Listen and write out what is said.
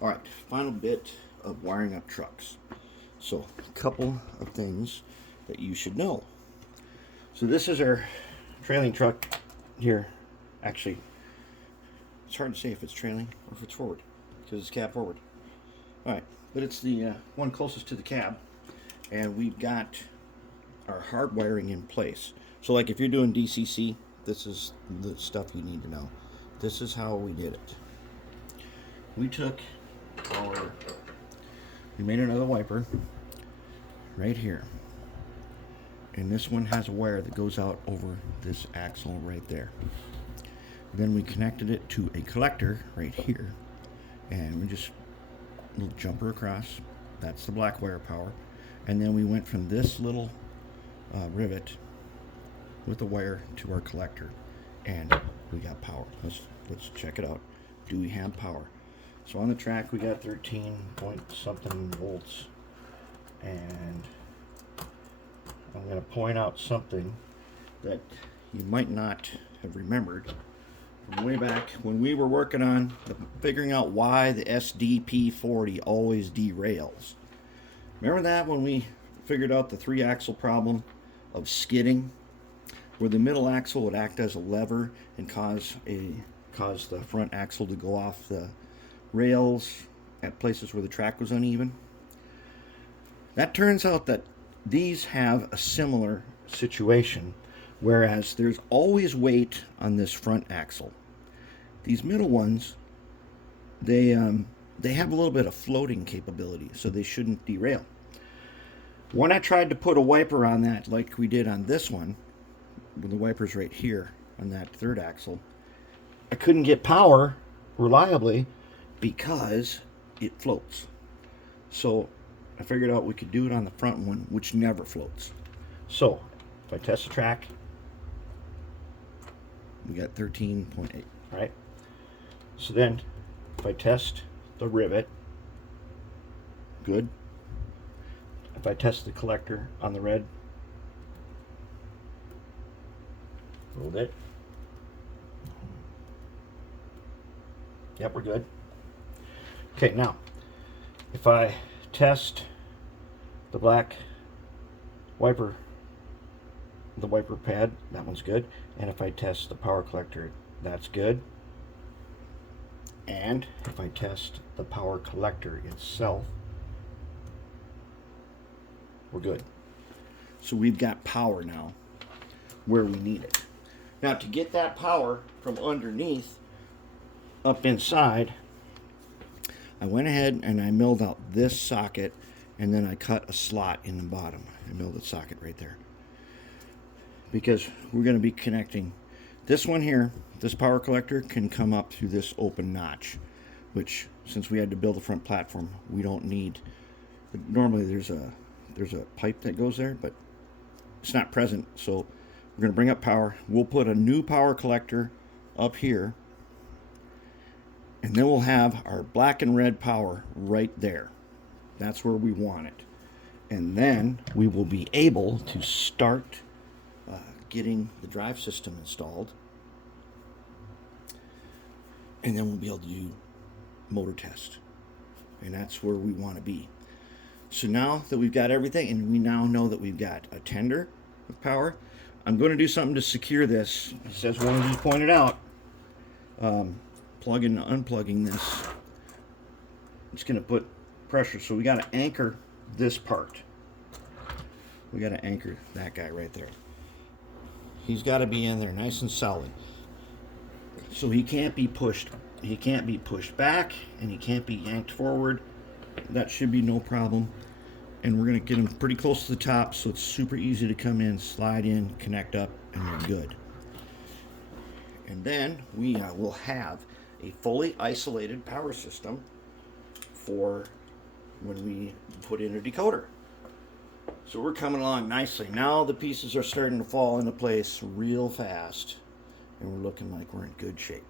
All right, final bit of wiring up trucks. So, a couple of things that you should know. So this is our trailing truck here. Actually, it's hard to say if it's trailing or if it's forward because it's cab forward. All right, but it's the one closest to the cab, and we've got our hard wiring in place. So like if you're doing DCC, this is the stuff you need to know. This is how we did it. We took we made another wiper right here. And this one has a wire that goes out over this axle right there. Then we connected it to a collector right here. And we just a little jumper across. That's the black wire power. And then we went from this little rivet with the wire to our collector. And we got power. Let's check it out. Do we have power? So on the track we got 13 point something volts. And I'm going to point out something that you might not have remembered from way back when we were working on figuring out why the SDP40 always derails. Remember that when we figured out the 3-axle problem of skidding, where the middle axle would act as a lever and cause the front axle to go off the rails at places where the track was uneven? That turns out that these have a similar situation, whereas there's always weight on this front axle. These middle ones, they have a little bit of floating capability, so they shouldn't derail. When I tried to put a wiper on that, like we did on this one, with the wipers right here on that third axle, I couldn't get power reliably because it floats. So I figured out we could do it on the front one, which never floats. So if I test the track, we got 13.8, right? So then if I test the rivet, good. If I test the collector on the red, hold it. Yep, we're good. Okay, now if I test the black wiper, the wiper pad, that one's good. And if I test the power collector, that's good. And if I test the power collector itself, we're good. So we've got power now where we need it. Now to get that power from underneath up inside, I went ahead and I milled out this socket, and then I cut a slot in the bottom. I milled the socket right there, because we're going to be connecting this one here. This power collector can come up through this open notch, which, since we had to build a front platform, we don't need. Normally there's a pipe that goes there, but it's not present. So we're going to bring up power. We'll put a new power collector up here, and then we'll have our black and red power right there. That's where we want it. And then we will be able to start getting the drive system installed. And then we'll be able to do motor test. And that's where we want to be. So now that we've got everything, and we now know that we've got a tender with power, I'm going to do something to secure this. It says one of you pointed out, plugging and unplugging this. It's going to put pressure. So we got to anchor this part. We got to anchor that guy right there. He's got to be in there nice and solid. So he can't be pushed. He can't be pushed back, and he can't be yanked forward. That should be no problem. And we're going to get him pretty close to the top, so it's super easy to come in, slide in, connect up, and we're good. And then we will have a fully isolated power system for when we put in a decoder. So we're coming along nicely. Now the pieces are starting to fall into place real fast, and we're looking like we're in good shape.